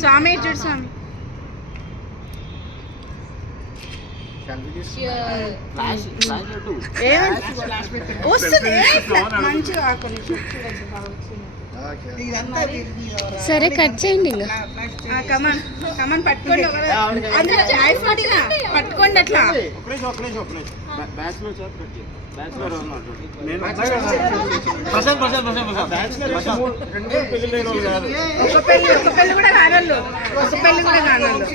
స్వామి చూడు స్వామి వస్తుంది మంచిగా. సరే కట్ చేయండి ఇంకా. కమన్ కమన్ పట్టుకోండి, పట్టుకోండి అట్లా. ఒక పెళ్లి కూడా కానోళ్ళు, ఒక పెళ్లి కూడా కానోళ్ళు.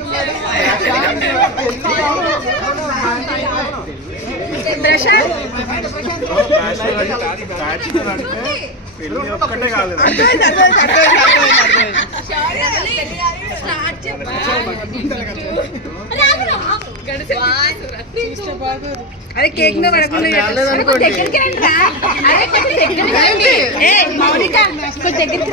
ప్రశాంత్ అదే కేక్ మీద పడకుండా మౌనిక దగ్గరికి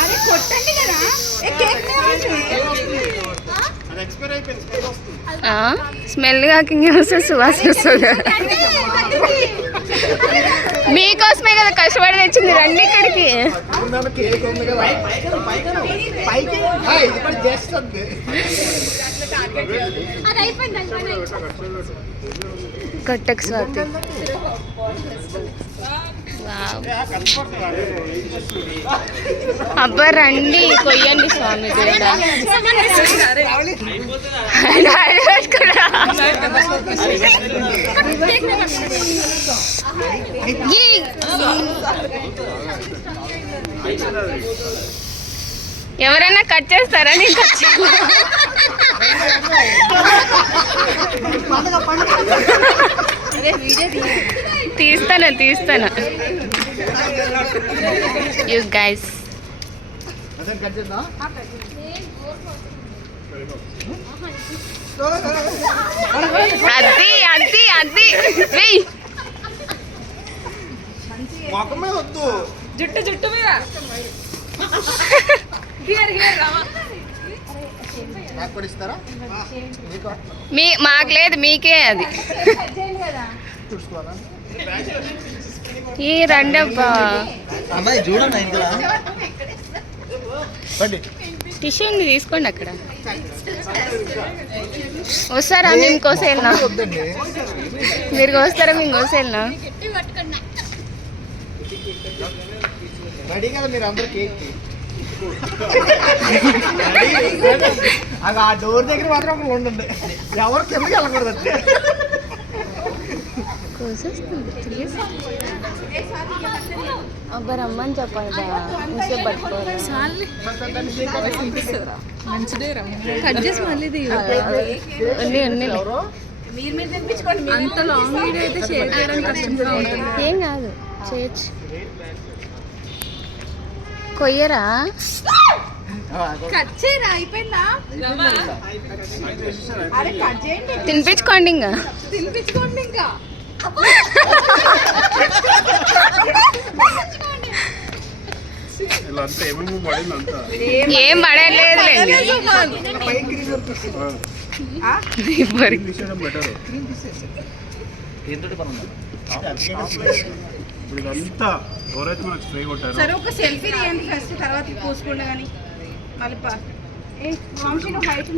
అరే కొట్టండి కదా కేక్ స్మెల్ కాక ఇంకేమొస్తుంది, సువాసన వస్తుంది. మీకోసమే కదా కష్టపడి తెచ్చింది, రండి ఇక్కడికి. కొట్టకు స్వాతి. అబ్బా రండి, కొయ్యండి స్వామి దేవుడా. ఎవరైనా కట్ చేస్తారా? నేను కట్ తీస్తాను యూ గైస్. అది అది అది జుట్టు జుట్టు మీద మాకు లేదు, మీకే అది. ఈ రండబ్బా, టిష్యూ ఉంది తీసుకోండి. అక్కడ వస్తారా? మేము కోసేళ్ళనా? మీరు కోస్తారా? మేము కోసేళ్ళనా? ఆ డోర్ దగ్గర మాత్రం ఉండండి, ఎవరు కిందకి వెళ్ళకూడదు. అబ్బా రమ్మని చెప్పండి బా, ముసే పట్టుకోవాలి. కట్ చేసి మళ్ళీ అంత లాంగ్ వీడియో అయితే షేర్ చేయడానికి కష్టంగా ఉంటుంది. ఏం కాదు, చేయొచ్చు. కొయ్యరా? కట్ చేయరా? అయిపోయిందా? అరే కట్ చేయండి, తినిపించుకోండి ఇంకా. తినిపించుకోండి ఇంకా. ఏం పడలేదు. సరే ఒక సెల్ఫీ తీయండి ఫస్ట్, తర్వాత పోసుకోండి. కానీ మళ్ళీ హైట్